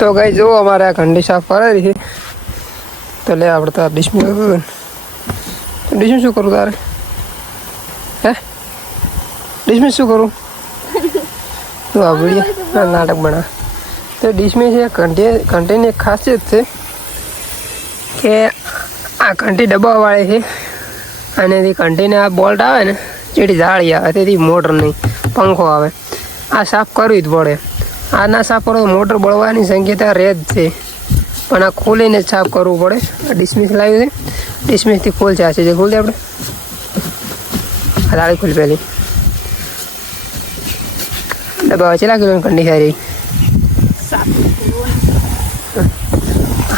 तो गई जो हमारे घंटी साफ कर रही थी तो ले आप डिश में तो डिश में शू करूँ तारे है डिश में शू करूँ तो आ बढ़िया नाटक बना तो डिश में से घंटी ने एक खासियत है कि आ घंटी डब्बा वाली है અને તે ઘંટીને આ બોલ્ટ આવે ને જેથી જાળી આવે તેથી મોટર નહીં પંખો આવે આ સાફ કરવી જ પડે આ ના સાફ કરો તો મોટર બળવાની શક્યતા રહે જ છે પણ આ ખોલીને જ સાફ કરવું પડે આ ડિસમિસ લાવ્યું છે ડિસમિસથી ખોલ છે જે ખોલ દે આપણે આ જાળી ખોલ પહેલી ડબ્બા કેટલા કિલોની ઘંટી સારી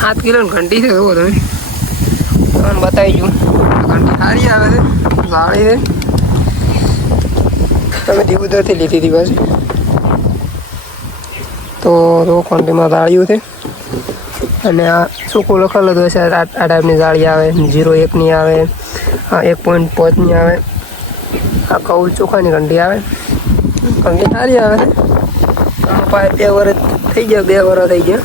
7 કિલોની ઘંટી છે જુઓ તમે તમને બતાવી દઉં ઘંટી સારી આવે છે જાળી છે તમે દીવદરથી લીધી હતી પાછી તો ઘંટીમાં જાળીઓ છે અને આ ચોખ્ખું લખેલું હશે આ ટાઈપની જાળી આવે 0.1ની આવે 1.5ની આવે આ કઉલ ચોખાની ઘંટી આવે ઘંટી સારી આવે છે પાય 2 વર્ષ થઈ ગયા 2 વર્ષ થઈ ગયા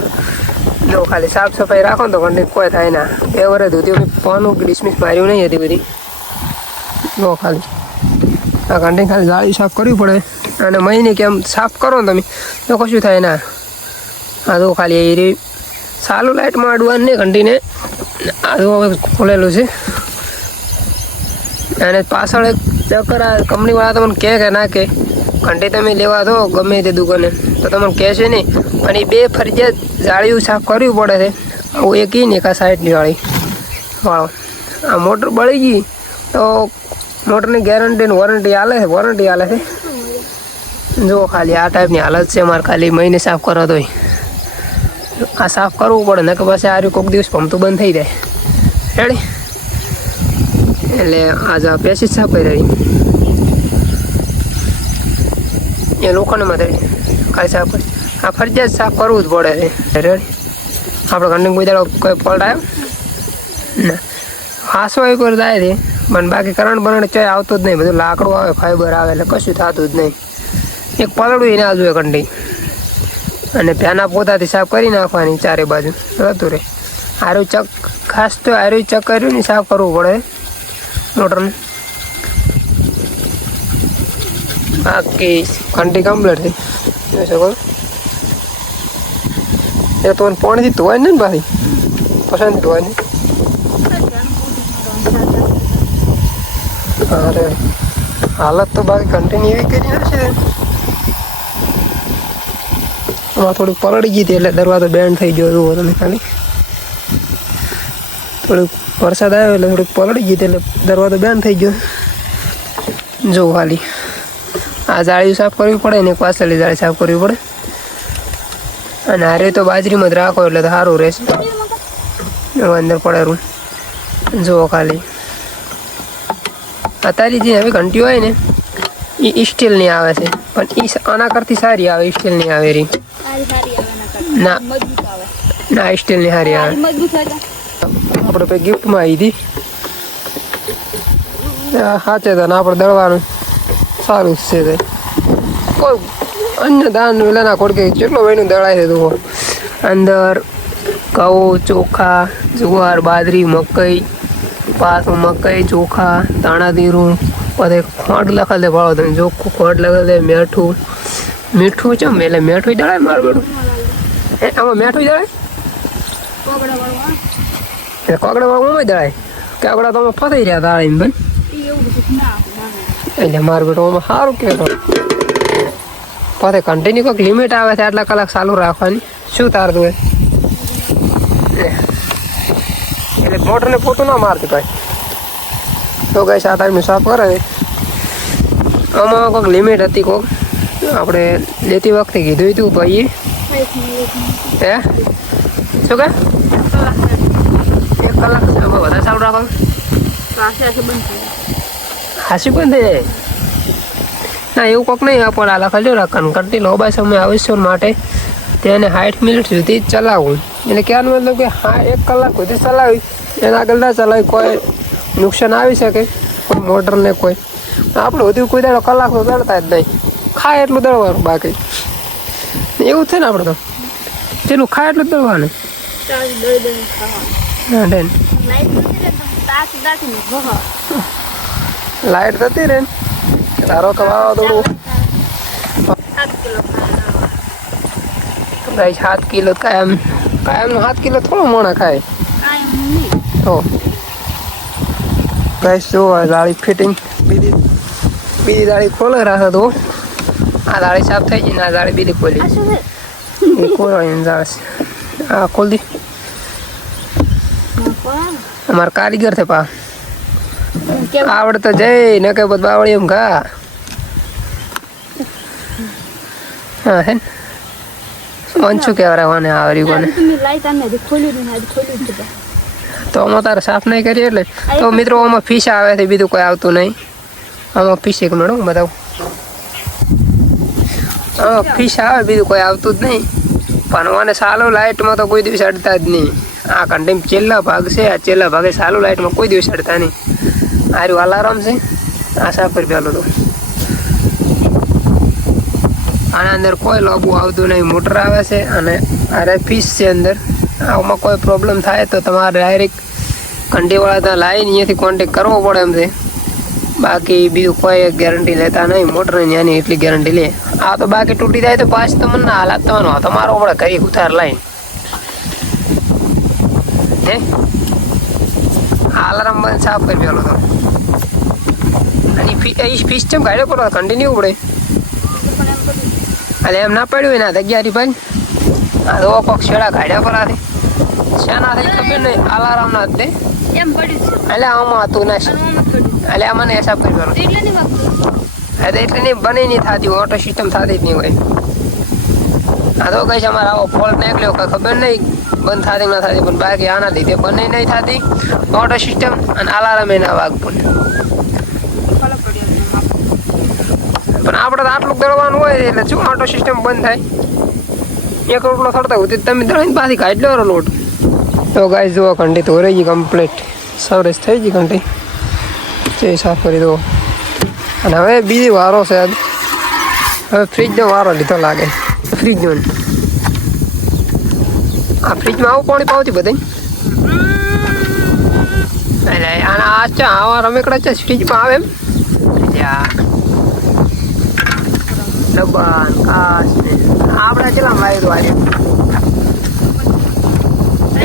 જો ખાલી સાફ સફાઈ રાખો ને તો ઘંટી કોઈ થાય ના 2 વર્ષ સુધી પાનું ડિસમિસ માર્યું નહીં હતી બધી જો ખાલી આ ઘંટી ખાલી જાળી સાફ કરવી પડે અને મહિને કેમ સાફ કરો ને તમે તો કશું થાય ના આ તો ખાલી એ સાલું લાઇટમાં અડવાનું નહીં ઘંટીને આ તો હવે ખોલેલું છે અને પાછળ એક ચક્કર આ કંપનીવાળા તમને કહે કે ના કે ઘંટી તમે લેવા દો ગમે તે દુકાને તો તમને કહેશે નહીં અને બે ફરજિયાત જાળીઓ સાફ કરવી પડે છે આવું એક ને એક આ સાઈડની જાળી વાળો આ મોટર બળી ગઈ તો મોટરની ગેરંટી વોરંટી આલે છે જો ખાલી આ ટાઈપની હાલત છે મારે ખાલી મહિને સાફ કરો તોય આ સાફ કરવું પડે ને કે પછી આ કોઈક દિવસ પંપતું બંધ થઈ જાય રેડી એટલે આજે પેસી સાફ કરી રહી એ લોકોને મદદ ખાલી સાફ કરી આ ફરજિયાત સાફ કરવું જ પડે છે રેડી આપણે ઘંટી કોઈ દાડો કોઈ ફોલ્ટ આવ્યો ના હાંસવા એક વાર થાય છે પણ બાકી કરંટ બરંટ ચોય આવતો જ નહીં બધું લાકડું આવે ફાઈબર આવે એટલે કશું થતું જ નહીં એક પલડું એને આજુ ઘંટી અને પ્યાના પોતાથી સાફ કરી નાખવાની ચારે બાજુ હતું રે આરું ચક ખાસ તો આરું ચક કર્યું ને સાફ કરવું પડે મોટરને બાકી ઘંટી કમ્પ્લીટ થઈ જોઈ શકો એ તો પાણીથી ધોવાય ને પાછી પસંદ ધોવાય ને અરે હાલત તો બાકી કન્ટિન્યુ એવી કરી નાખશે આમાં થોડીક પલળી ગઈ હતી એટલે દરવાજો બેન્ડ થઈ ગયો જુઓ તમે ખાલી થોડીક વરસાદ આવ્યો એટલે થોડીક પલળી ગઈ હતી એટલે દરવાજો બેન્ડ થઈ ગયો જો ખાલી આ જાળી સાફ કરવી પડે ને એક પાછળની જાળી સાફ કરવી પડે અને હારે તો બાજરીમાં જ રાખો એટલે તો સારું રહેશે અંદર પડેલું જુઓ ખાલી અત્યારે જે હવે ઘંટીઓ હોય ને એ સ્ટીલની આવે છે પણ એ આના કરતી સારી આવે સ્ટીલની આવે રી ના ના સ્ટીલની સારી આવે આપણે પછી ગિફ્ટમાં આવી હતી સાચે તો આપણે દળવાનું સારું જ છે કોઈ અન્ય દાન વેલાના કોડકે કેટલો મહિનું દળાય છે તું અંદર ઘઉં ચોખા જુવાર બાજરી મકઈ પાછું મકઈ ચોખા દાણા જીરું બધે ખોંડ લખેલ દે ભાળો તમે ચોખ્ખું ખોંડ લખેલ દે મીઠું ચમ એટલે મીઠું દળાય મારું બેડું આમાં મીઠું દળાય કોકડા વાળું દળાય કાકડા તો ફસાઈ રહ્યા દાળા ભાઈ એટલે મારું બેટું આમાં સારું કહેવાય પછી કન્ટિન્યુ કોઈક લિમિટ આવે છે આટલા કલાક ચાલુ રાખવાની શું તારતું હોય એટલે મોટરને પોતું ના મારતી ભાઈ તો કઈ 7 ટાઈમનું સાફ કરે આમાં કોઈક લિમિટ હતી કોઈક આપણે લેતી વખતે કીધું હતું ભાઈ હે શું કે 1 કલાક આમાં વધારે ચાલુ રાખવાનું હાસી બંધ થઈ જાય ના એવું કોઈક નહીં આપણે આ લખેલું રાખવાનું કંટી લાંબા સમય આવશ્ય માટે તેને 60 મિનિટ સુધી ચલાવવું એટલે કહેવાનો મતલબ કે 1 કલાક સુધી ચલાવી એના આગળ ના ચલાવી કોઈ નુકસાન આવી શકે કોઈ મોટરને કોઈ આપણે વધુ કોઈ દાડો કલાક દળતા જ નહીં ખાય એટલું દળવાનું બાકી એવું છે ને આપણે તો જેટલું ખાય એટલું દળવાનું. હા ડન. લાઈટ થતી રે તારો કમાવા થોડું 7 કિલો કાયમ 7 કિલો થોડો મોણા ખાય તો ગાઈસ જો આ દાળી ફિટિંગ બીજી દાળી ખોલે રાખે તો આ દાળી સાફ થઈ ગઈ ને આ દાળી બીજી ખોલી ખોલવાની દાળી આ ખોલ દી અમારા કારીગર છે પા આવડે તો જઈ ન કે બધ બાવળી એમ ઘા હા હે મંચું કેવરાવાને આવરી કોને તો આમાં તારે સાફ નહીં કરીએ એટલે તો મિત્રો આમાં ફિશ આવે છે બીજું કોઈ આવતું નહીં આમાં ફિશ એક મેળવું બતાવું આમાં ફિશ આવે બીજું કોઈ આવતું જ નહીં પણ મને સાલો લાઇટમાં તો કોઈ દિવસ અડતા જ નહીં આ કંટીમ છેલ્લા ભાગ છે આ છેલ્લા ભાગે સાલો લાઇટમાં કોઈ દિવસ અડતા નહીં આર્યું અલાર્મ છે આ સાફ કરી પેલો તો આના અંદર કોઈ લોબુ આવતું નહીં મોટર આવે છે અને અરે ફિશ છે અંદર આમાં કોઈ પ્રોબ્લેમ થાય તો તમારે ડાયરેક્ટ કંટીવાળા ત્યાં લાવીને અહીંયાથી કોન્ટેક કરવો પડે એમ છે બાકી બીજું કોઈ ગેરંટી લેતા નહીં મોટરની એની એટલી ગેરંટી લે આ તો બાકી તૂટી જાય તો પાછું તમને ના હાલાત તમારો તમારો પડે કરી ઉતાર લાઈને હે અલાર્મ બંધ સાફ કરી પેલો તો અને ફિશ ચમ કાઢ્યો પડો કન્ટિન્યુ પડે એટલે એમ ના પડ્યું હોય ને જગ્યાથી ભાઈ આ તો કોક છેડા કાઢ્યા પર આથી શેના થઈ ખબર નહીં અલાર્મ ના દે એમ પડ્યું છે એટલે આમાં હતું ના એટલે આ મને હિસાબ કરી પેલો એટલે નહીં બની નહીં થતી ઓટો સિસ્ટમ થતી જ નહીં હોય આ તો કઈ છે અમારે આવો ફોલ્ટ નીકળ્યો કઈ ખબર નહીં બંધ થતી ના થતી પણ બાકી આના લીધે બંને નહીં થતી ઓટો સિસ્ટમ અને અલાર્મ એના વાગ પણ આપણે તો આટલું દળવાનું હોય એટલે શું ઓટો સિસ્ટમ બંધ થાય એક રોટલો થડતા હોય તમે દળીને પાછી કાઢી લો લોટ તો ગાય જુઓ ઘંટી તો રહી ગઈ કમ્પ્લીટ સવરેજ થઈ ગઈ ઘંટી તે સાફ કરી દો અને હવે બીજી વારો છે હવે ફ્રીજનો વારો લીધો લાગે ફ્રીજનો આ ફ્રીજમાં આવું પાણી પાવતી બધાય એટલે આના આ આવા રમેકડા છે ફ્રીજમાં આવે એમ ડબ્બા કાચ ને આપણે કેટલા લાવ્યું આજે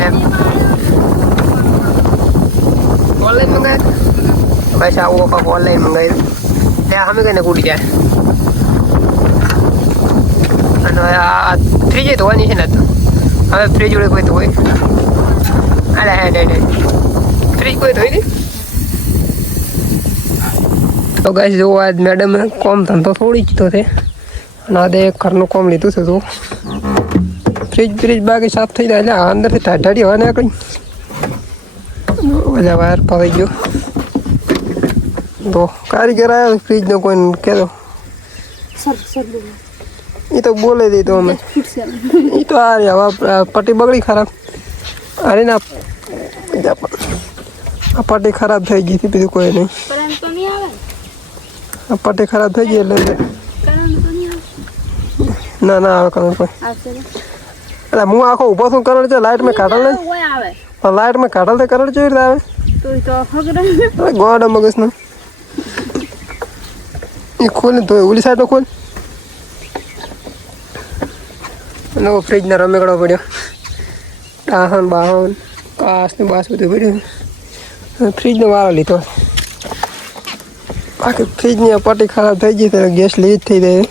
એમ ઓનલાઈન મંગાવ્યું બસ આવું કાંક ઓનલાઈન મંગાવ્યું ત્યાં અમે કઈને કૂટી જાય અને આ ફ્રીજ ધોવાની છે ને હવે ફ્રીજ જોડે કોઈ ધોય અરે હે ફ્રીજ કોઈ ધોઈ નહીં તો ગાઈસ જો આજ મેડમ કોમ ધંધો થોડી જ તો છે અને આજે ઘરનું કોમ લીધું છે તો ફ્રીજ બાકી સાફ થઈ જાય એટલે અંદરથી ટાઢાડી હવા નીકળી બધા વાયર પવાઈ ગયો તો કારીગર આવ્યો ફ્રીજનો કોઈ કહેતો એ તો બોલે દે તો અમે એ તો આ હવા પટ્ટી બગડી ખરાબ અરે ના આ પટ્ટી ખરાબ થઈ ગઈ હતી બીજું કોઈ નહીં આ પટ્ટી ખરાબ થઈ ગઈ એટલે ના ના આવે કરંટ કોઈ એટલે હું આખો ઊભો છું કરંટ છે લાઇટ મેં કાઢલ નહીં લાઇટ મેં કાઢલ તો કરંટ કેવી રીતે આવે ગોડા મગજ ને એ ખોલ ને તો ઓલી સાઈડ ખોલ નવો ફ્રીજના રમેકડો પડ્યો ટાહન બાહન કાસ ને બાસ બધું પડ્યું ફ્રીજનો વારો લીધો બાકી ફ્રીજની પટ્ટી ખરાબ થઈ ગઈ ત્યારે ગેસ લીક થઈ જાય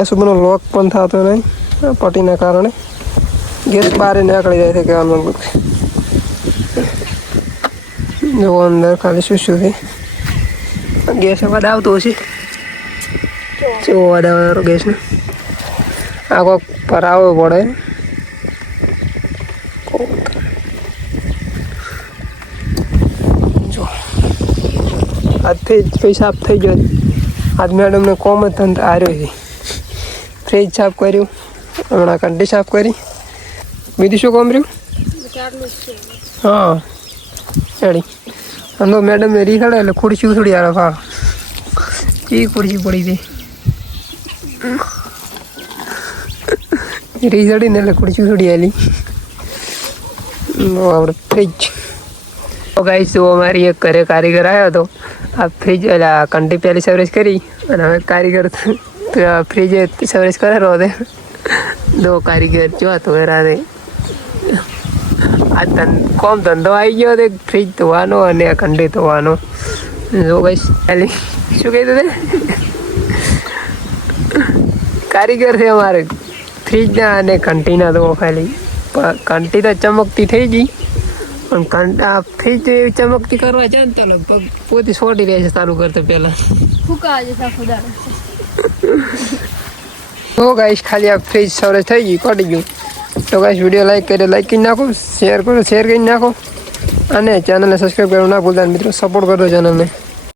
એસું બધો લોક પણ થતો નહીં પટ્ટીના કારણે ગેસ બહાર નીકળી જાય છે કહેવાનું જો અંદર ખાલી શું છે ગેસ અવાજ આવતો હશે કેવો અવાજ આવે ગેસનો આ કોઈક ભરાવો પડે જો આજથી જ પૈસા સાફ થઈ ગયો આજ મેડમને કોમ જ ધંધો હાર્યો છે ફ્રીજ સાફ કર્યું હમણાં કંટી સાફ કરી બીજું શું કામ રહ્યું હા ચડી આમ તો મેડમને રીખડે એટલે ખુરશી ઉથડી આવે ફાળ એ ખુરશી પડી હતી રીસ ચડીને એટલે ખુરશી છોડી આલી આપણે ફ્રીજ તો ગાઈસ તો અમારી એક ઘરે કારીગર આવ્યો હતો આ ફ્રીજ એટલે આ કંટી પહેલી સર્વિસ કરી અને હવે કારીગર ફ્રીજે સર્વિસ કરેલો હતો દો કારીગર જો તો રાતે આ કોમ ધંધો આવી ગયો હતો ફ્રીજ ધોવાનો અને આ કંટી ધોવાનો જો ગાઈસ પહેલી શું કીધું તે કારીગર છે અમારે ફ્રીજના અને કંટીના ધોવો ખાલી કંટી તો ચમકતી થઈ ગઈ પણ આ ફ્રીજ એવી ચમકતી કરવા જાય ને તો લગભગ પોતે છોટી રહે છે ચાલુ કરતા પહેલા તો ગાઈસ ખાલી આ ફ્રીજ સર્વિસ થઈ ગઈ પડી ગયું તો ગાઈસ વિડીયો લાઈક કરી કરી નાખો શેર કરો શેર કરી નાખો અને ચેનલને સબસ્ક્રાઈબ કરવાનું ના ભૂલતા મિત્રો સપોર્ટ કરજો ચેનલને